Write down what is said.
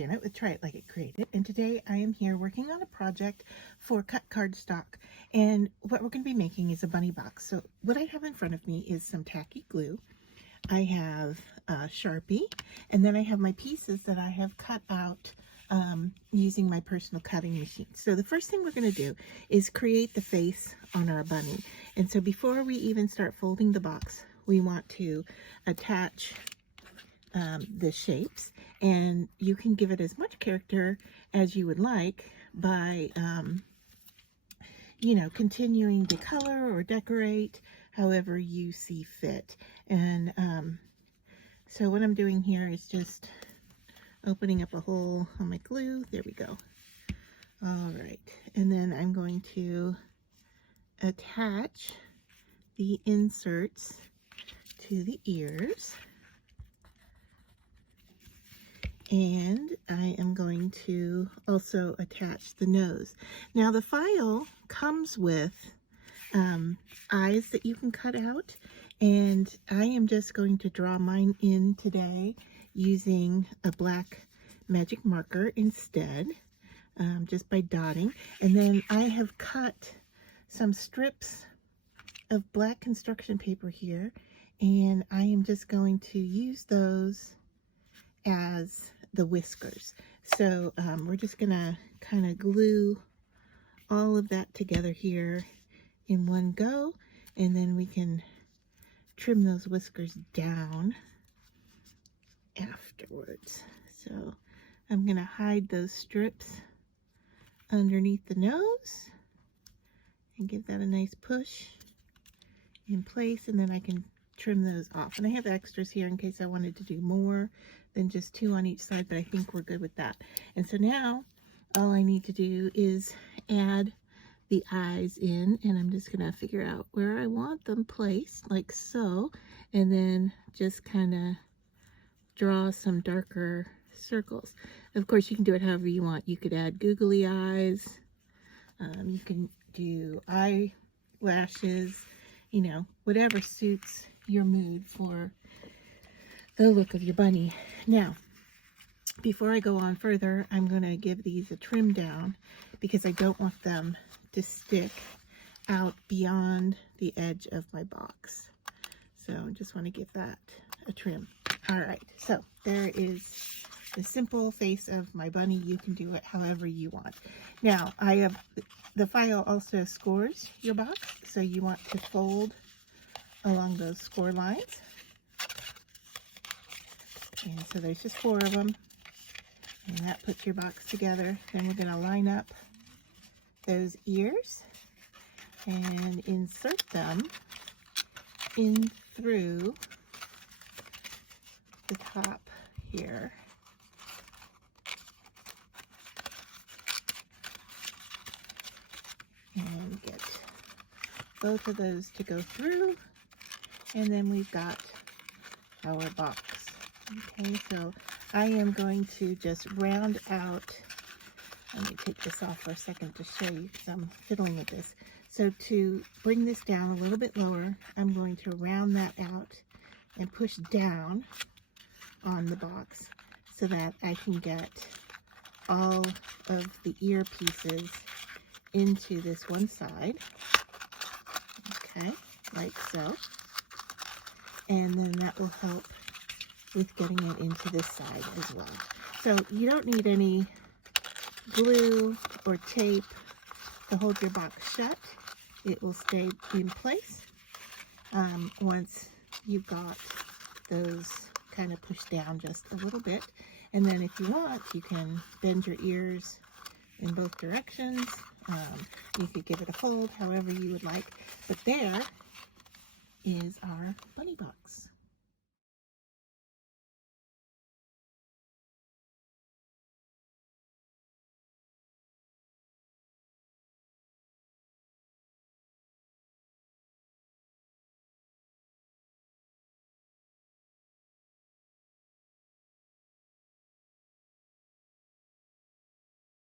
Janet with Try It Like It Created, and today I am here working on a project for cut cardstock. And what we're going to be making is a bunny box. So what I have in front of me is some tacky glue. I have a Sharpie, and then I have my pieces that I have cut out using my personal cutting machine. So the first thing we're going to do is create the face on our bunny. And so before we even start folding the box, we want to attach the shapes, and you can give it as much character as you would like by you know, continuing to color or decorate however you see fit. And so what I'm doing here is just opening up a hole on my glue. There we go. All right, and then I'm going to attach the inserts to the ears. And I am going to also attach the nose. Now the file comes with eyes that you can cut out, and I am just going to draw mine in today using a black magic marker instead, just by dotting. And then I have cut some strips of black construction paper here, and I am just going to use those as the whiskers. So we're just gonna kind of glue all of that together here in one go, and then we can trim those whiskers down afterwards. So I'm gonna hide those strips underneath the nose and give that a nice push in place, and then I can trim those off. And I have extras here in case I wanted to do more than just 2 on each side, but I think we're good with that. And so now all I need to do is add the eyes in, and I'm just gonna figure out where I want them placed, like so, and then just kind of draw some darker circles. Of course, you can do it however you want. You could add googly eyes, you can do eyelashes, you know, whatever suits your mood for the look of your bunny. Now, before I go on further, I'm going to give these a trim down because I don't want them to stick out beyond the edge of my box. So I just want to give that a trim. All right, so there is the simple face of my bunny. You can do it however you want. Now, I have the file also scores your box, so you want to fold along those score lines. And so there's just 4 of them, and that puts your box together. Then we're going to line up those ears and insert them in through the top here. And get both of those to go through, and then we've got our box. Okay, so I am going to just round out, let me take this off for a second to show you because I'm fiddling with this. So to bring this down a little bit lower, I'm going to round that out and push down on the box so that I can get all of the ear pieces into this one side. Okay, like so. And then that will help with getting it into this side as well. So you don't need any glue or tape to hold your box shut. It will stay in place once you've got those kind of pushed down just a little bit. And then if you want, you can bend your ears in both directions. You could give it a fold however you would like. But there is our bunny box.